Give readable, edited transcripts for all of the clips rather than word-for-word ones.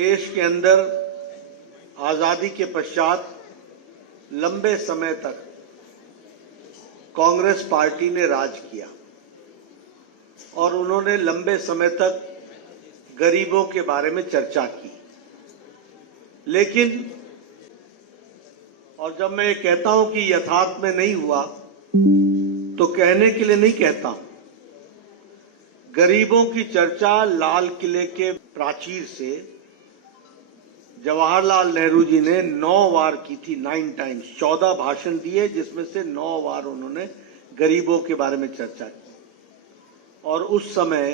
देश के अंदर आजादी के पश्चात लंबे समय तक कांग्रेस पार्टी ने राज किया और उन्होंने लंबे समय तक गरीबों के बारे में चर्चा की। लेकिन और जब मैं ये कहता हूं कि यथार्थ में नहीं हुआ तो कहने के लिए नहीं कहता हूं। गरीबों की चर्चा लाल किले के प्राचीर से जवाहरलाल नेहरू जी ने 9 बार की थी, 9 टाइम्स, 14 भाषण दिए जिसमें से 9 बार उन्होंने गरीबों के बारे में चर्चा की। और उस समय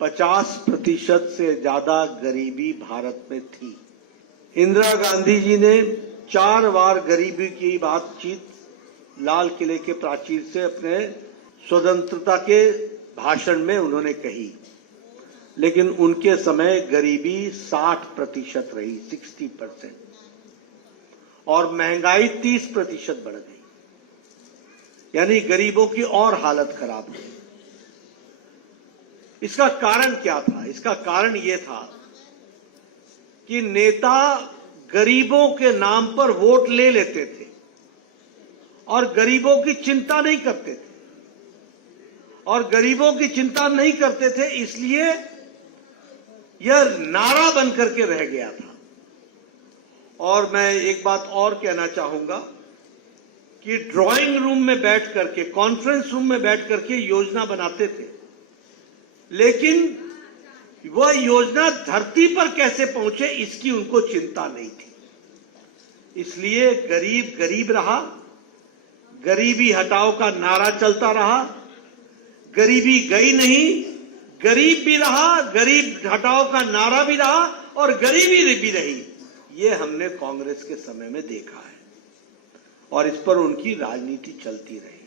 50% से ज्यादा गरीबी भारत में थी। इंदिरा गांधी जी ने 4 बार गरीबी की बातचीत लाल किले के प्राचीर से अपने स्वतंत्रता के भाषण में उन्होंने कही, लेकिन उनके समय गरीबी 60% रही, 60%, और महंगाई 30% बढ़ गई, यानी गरीबों की और हालत खराब हुई। इसका कारण क्या था? इसका कारण यह था कि नेता गरीबों के नाम पर वोट ले लेते थे और गरीबों की चिंता नहीं करते थे, और गरीबों की चिंता नहीं करते थे इसलिए यह नारा बन करके रह गया था। और मैं एक बात और कहना चाहूंगा कि ड्राइंग रूम में बैठ करके, कॉन्फ्रेंस रूम में बैठ करके योजना बनाते थे, लेकिन वह योजना धरती पर कैसे पहुंचे इसकी उनको चिंता नहीं थी। इसलिए गरीब गरीब रहा, गरीबी हटाओ का नारा चलता रहा, गरीबी गई नहीं, गरीब भी रहा, गरीब हटाओ का नारा भी रहा और गरीबी भी रही। ये हमने कांग्रेस के समय में देखा है और इस पर उनकी राजनीति चलती रही।